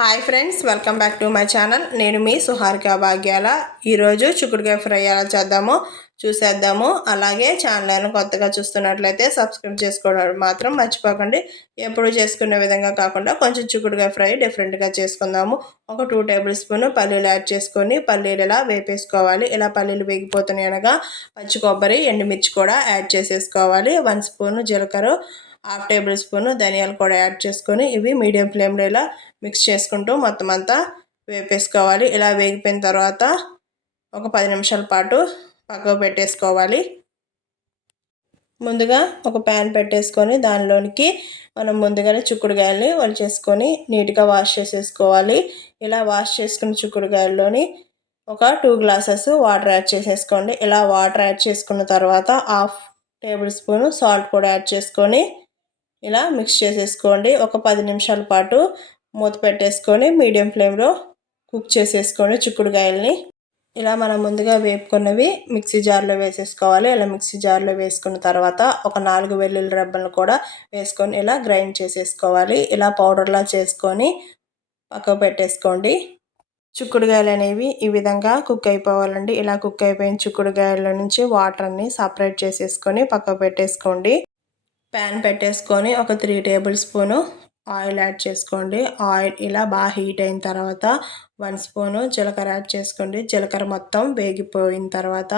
Hi friends welcome back to my channel నేను మీ సుహారిక భాగ్యాల. ఈరోజు చిక్కుడుకాయ ఫ్రై ఎలా చేద్దామో చూసేద్దాము. అలాగే ఛానల్ని కొత్తగా చూస్తున్నట్లయితే సబ్స్క్రైబ్ చేసుకోవడం మాత్రం మర్చిపోకండి. ఎప్పుడు చేసుకునే విధంగా కాకుండా కొంచెం చిక్కుడుకాయ ఫ్రై డిఫరెంట్గా చేసుకుందాము. ఒక టూ టేబుల్ స్పూన్ పల్లీలు యాడ్ చేసుకొని పల్లీలు ఇలా వేపేసుకోవాలి ఇలా పల్లీలు వేగిపోతున్నాయి అనగా పచ్చి కొబ్బరి ఎండుమిర్చి కూడా యాడ్ చేసేసుకోవాలి. వన్ స్పూన్ జీలకర్ర హాఫ్ టేబుల్ స్పూన్ ధనియాలు కూడా యాడ్ చేసుకొని ఇవి మీడియం ఫ్లేమ్లో ఇలా మిక్స్ చేసుకుంటూ మొత్తం అంతా వేపేసుకోవాలి. ఇలా వేగిపోయిన తర్వాత ఒక పది నిమిషాల పాటు పక్కకు పెట్టేసుకోవాలి. ముందుగా ఒక ప్యాన్ పెట్టేసుకొని దానిలోనికి మనం ముందుగానే చుక్కుడుకాయల్ని చేసుకొని నీట్గా వాష్ చేసేసుకోవాలి. ఇలా వాష్ చేసుకున్న చుక్కుడుకాయల్లోని ఒక టూ గ్లాసెస్ వాటర్ యాడ్ చేసేసుకోండి. ఇలా వాటర్ యాడ్ చేసుకున్న తర్వాత హాఫ్ టేబుల్ స్పూన్ సాల్ట్ కూడా యాడ్ చేసుకొని ఇలా మిక్స్ చేసేసుకోండి. ఒక పది నిమిషాల పాటు మూత పెట్టేసుకొని మీడియం ఫ్లేమ్లో కుక్ చేసేసుకోండి చిక్కుడుకాయలని. ఇలా మనం ముందుగా వేపుకున్నవి మిక్సీ జార్లో వేసేసుకోవాలి. ఇలా మిక్సీ జార్లో వేసుకున్న తర్వాత ఒక నాలుగు వెల్లుల్లి రబ్బలు కూడా వేసుకొని ఇలా గ్రైండ్ చేసేసుకోవాలి. ఇలా పౌడర్లా చేసుకొని పక్కకు పెట్టేసుకోండి. చిక్కుడుకాయలు అనేవి ఈ విధంగా కుక్ అయిపోవాలండి. ఇలా కుక్ అయిపోయిన చిక్కుడుకాయల నుంచి వాటర్ని సపరేట్ చేసేసుకొని పక్కకు పెట్టేసుకోండి. ప్యాన్ పెట్టేసుకొని ఒక three tablespoon oil add చేసుకోండి. ఆయిల్ ఇలా బాగా హీట్ అయిన తర్వాత వన్ స్పూను జీలకర్ర యాడ్ చేసుకోండి. జీలకర్ర మొత్తం వేగిపోయిన తర్వాత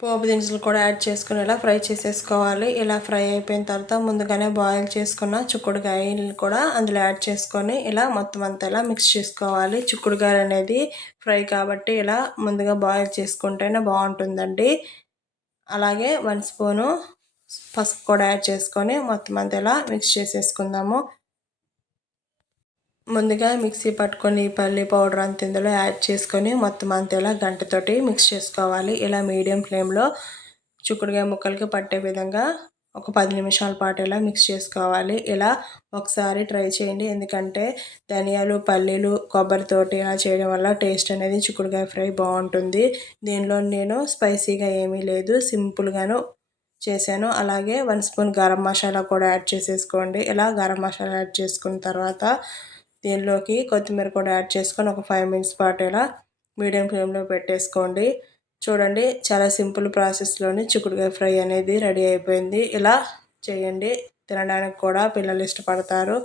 పోపు దినుసులు కూడా యాడ్ చేసుకుని ఇలా ఫ్రై చేసేసుకోవాలి. ఇలా ఫ్రై అయిపోయిన తర్వాత ముందుగానే బాయిల్ చేసుకున్న చిక్కుడుకాయలు కూడా అందులో యాడ్ చేసుకొని ఇలా మొత్తం అంతా ఇలా మిక్స్ చేసుకోవాలి. చిక్కుడుకాయలు అనేది ఫ్రై కాబట్టి ఇలా ముందుగా బాయిల్ చేసుకుంటేనే బాగుంటుందండి. అలాగే వన్ స్పూను పసుపు కూడా యాడ్ చేసుకొని మొత్తం అంతా ఇలా మిక్స్ చేసేసుకుందాము. ముందుగా మిక్సీ పట్టుకొని పల్లి పౌడర్ అంత ఇందులో యాడ్ చేసుకొని మొత్తం అంతా ఇలా గంటతోటి మిక్స్ చేసుకోవాలి. ఇలా మీడియం ఫ్లేమ్లో చుక్కుడుగా ముక్కలకి పట్టే విధంగా ఒక పది నిమిషాల పాటు ఇలా మిక్స్ చేసుకోవాలి. ఇలా ఒకసారి ట్రై చేయండి. ఎందుకంటే ధనియాలు పల్లీలు కొబ్బరితోటి ఇలా చేయడం వల్ల టేస్ట్ అనేది చిక్కుడుకాయ ఫ్రై బాగుంటుంది. దీనిలో నేను స్పైసీగా ఏమీ లేదు. సింపుల్గాను చేశాను. అలాగే వన్ స్పూన్ గరం మసాలా కూడా యాడ్ చేసేసుకోండి. ఇలా గరం మసాలా యాడ్ చేసుకున్న తర్వాత దీనిలోకి కొత్తిమీర కూడా యాడ్ చేసుకొని ఒక ఫైవ్ మినిట్స్ పాటు ఇలా మీడియం ఫ్లేమ్లో పెట్టేసుకోండి. చూడండి చాలా సింపుల్ ప్రాసెస్లోని చిక్కుడుకాయ ఫ్రై అనేది రెడీ అయిపోయింది. ఇలా చేయండి. తినడానికి కూడా పిల్లలు ఇష్టపడతారు.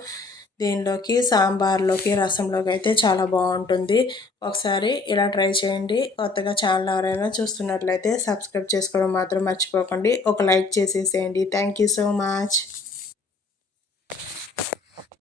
దీనిలోకి సాంబార్లోకి రసంలోకి అయితే చాలా బాగుంటుంది. ఒకసారి ఇలా ట్రై చేయండి. కొత్తగా ఛానల్ ఎవరైనా చూస్తున్నట్లయితే సబ్స్క్రైబ్ చేసుకోవడం మాత్రం మర్చిపోకండి. ఒక లైక్ చేసేసేయండి. Thank you so much.